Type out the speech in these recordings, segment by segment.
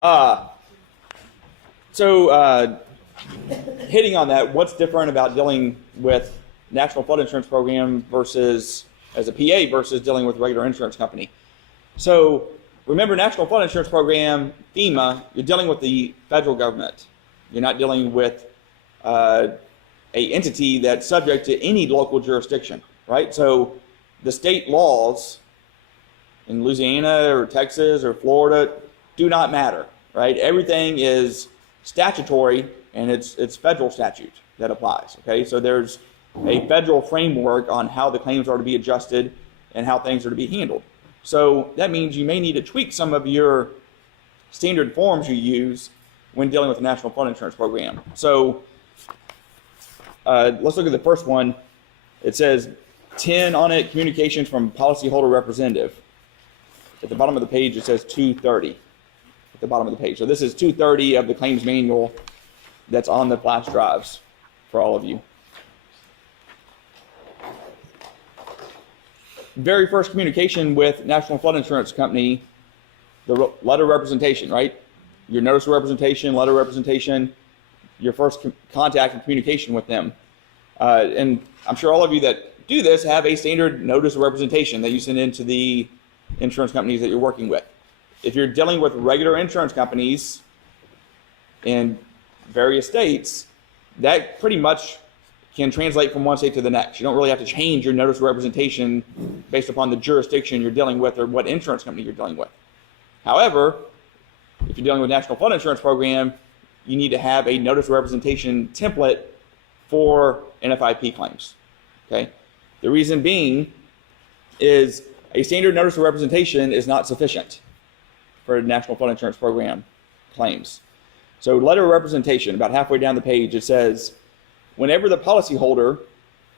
Uh, so hitting on that, what's different about dealing with National Flood Insurance Program versus as a PA versus dealing with a regular insurance company? So remember, National Flood Insurance Program, FEMA, you're dealing with the federal government. You're not dealing with a entity that's subject to any local jurisdiction, right? So the state laws in Louisiana or Texas or Florida do not matter, right? Everything is statutory, and it's federal statute that applies, okay? So there's a federal framework on how the claims are to be adjusted and how things are to be handled. So that means you may need to tweak some of your standard forms you use when dealing with the National Flood Insurance Program. So let's look at the first one. It says 10 on it, communications from policyholder representative. At the bottom of the page, it says 230 at the bottom of the page. So this is 230 of the claims manual that's on the flash drives for all of you. Very first communication with National Flood Insurance Company, the letter of representation, right? Your notice of representation, letter of representation, your first contact and communication with them. And I'm sure all of you that do this have a standard notice of representation that you send into the insurance companies that you're working with. If you're dealing with regular insurance companies in various states, that pretty much can translate from one state to the next. You don't really have to change your notice of representation based upon the jurisdiction you're dealing with or what insurance company you're dealing with. However, if you're dealing with National Flood Insurance Program, you need to have a notice of representation template for NFIP claims. Okay? The reason being is a standard notice of representation is not sufficient for National Flood Insurance Program claims. So letter of representation, about halfway down the page, it says, whenever the policyholder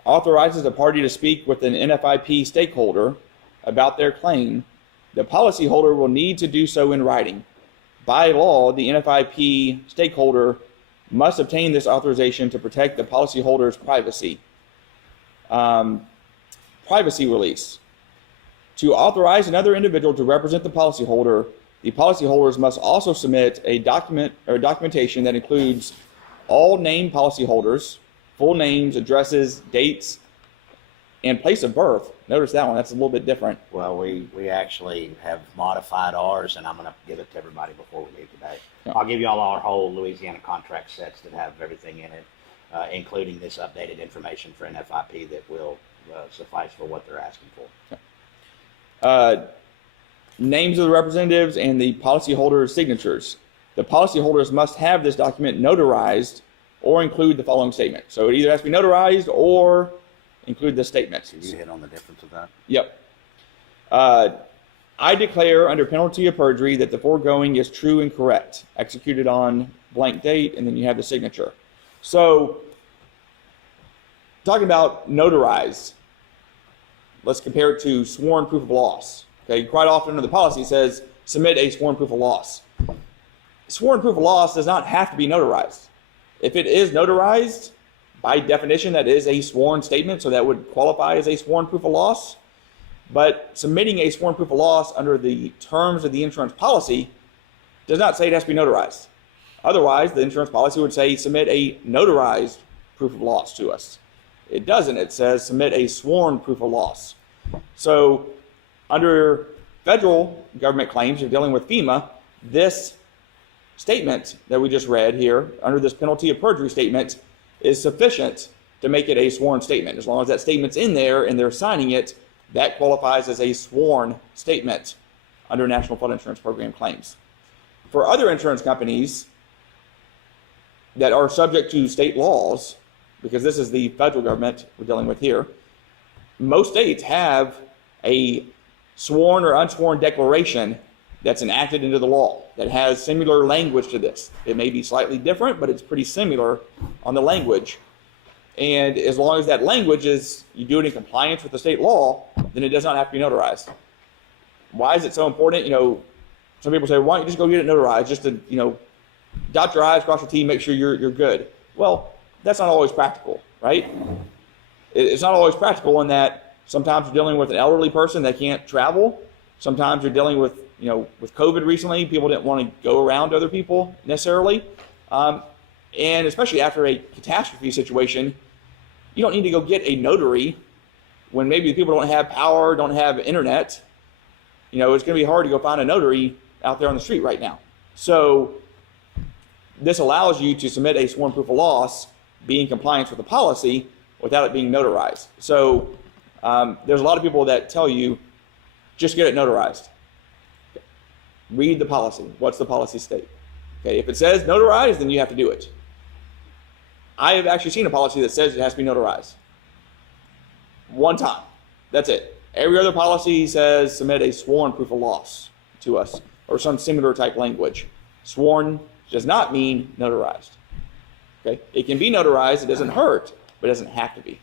authorizes a party to speak with an NFIP stakeholder about their claim, the policyholder will need to do so in writing. By law, the NFIP stakeholder must obtain this authorization to protect the policyholder's privacy. Privacy release. To authorize another individual to represent the policyholders must also submit a document or documentation that includes all named policyholders, full names, addresses, dates, and place of birth. Notice that one, that's a little bit different. Well, we actually have modified ours, and I'm going to give it to everybody before we leave today. Yeah. I'll give you all our whole Louisiana contract sets that have everything in it, including this updated information for NFIP that will suffice for what they're asking for. Yeah. Names of the representatives and the policyholders' signatures. The policyholders must have this document notarized or include the following statement. So it either has to be notarized or include the statement. Did you hit on the difference of that? Yep. I declare under penalty of perjury that the foregoing is true and correct. Executed on blank date, and then you have the signature. So, talking about notarized, let's compare it to sworn proof of loss. Okay, quite often under the policy it says submit a sworn proof of loss. Sworn proof of loss does not have to be notarized. If it is notarized, by definition, that is a sworn statement, so that would qualify as a sworn proof of loss. But submitting a sworn proof of loss under the terms of the insurance policy does not say it has to be notarized. Otherwise, the insurance policy would say submit a notarized proof of loss to us. It doesn't. It says submit a sworn proof of loss. So under federal government claims, you're dealing with FEMA, this statement that we just read here, under this penalty of perjury statement, is sufficient to make it a sworn statement. As long as that statement's in there and they're signing it, that qualifies as a sworn statement under National Flood Insurance Program claims. For other insurance companies that are subject to state laws, because this is the federal government we're dealing with here, most states have a sworn or unsworn declaration that's enacted into the law that has similar language to this. It may be slightly different, but it's pretty similar on the language. And as long as that language is, you do it in compliance with the state law, then it does not have to be notarized. Why is it so important? You know, some people say, why don't you just go get it notarized just to, you know, dot your I's, cross your T's, make sure you're good. Well, that's not always practical, right? It's not always practical in that sometimes you're dealing with an elderly person that can't travel. Sometimes you're dealing with with COVID recently, people didn't want to go around other people necessarily. And especially after a catastrophe situation, you don't need to go get a notary when maybe people don't have power, don't have internet. It's going to be hard to go find a notary out there on the street right now. So this allows you to submit a sworn proof of loss, be in compliance with the policy without it being notarized. So there's a lot of people that tell you, just get it notarized. Read the policy. What's the policy state? Okay, if it says notarized, then you have to do it. I have actually seen a policy that says it has to be notarized. One time. That's it. Every other policy says submit a sworn proof of loss to us, or some similar type language. Sworn does not mean notarized. Okay, it can be notarized, it doesn't hurt, but it doesn't have to be.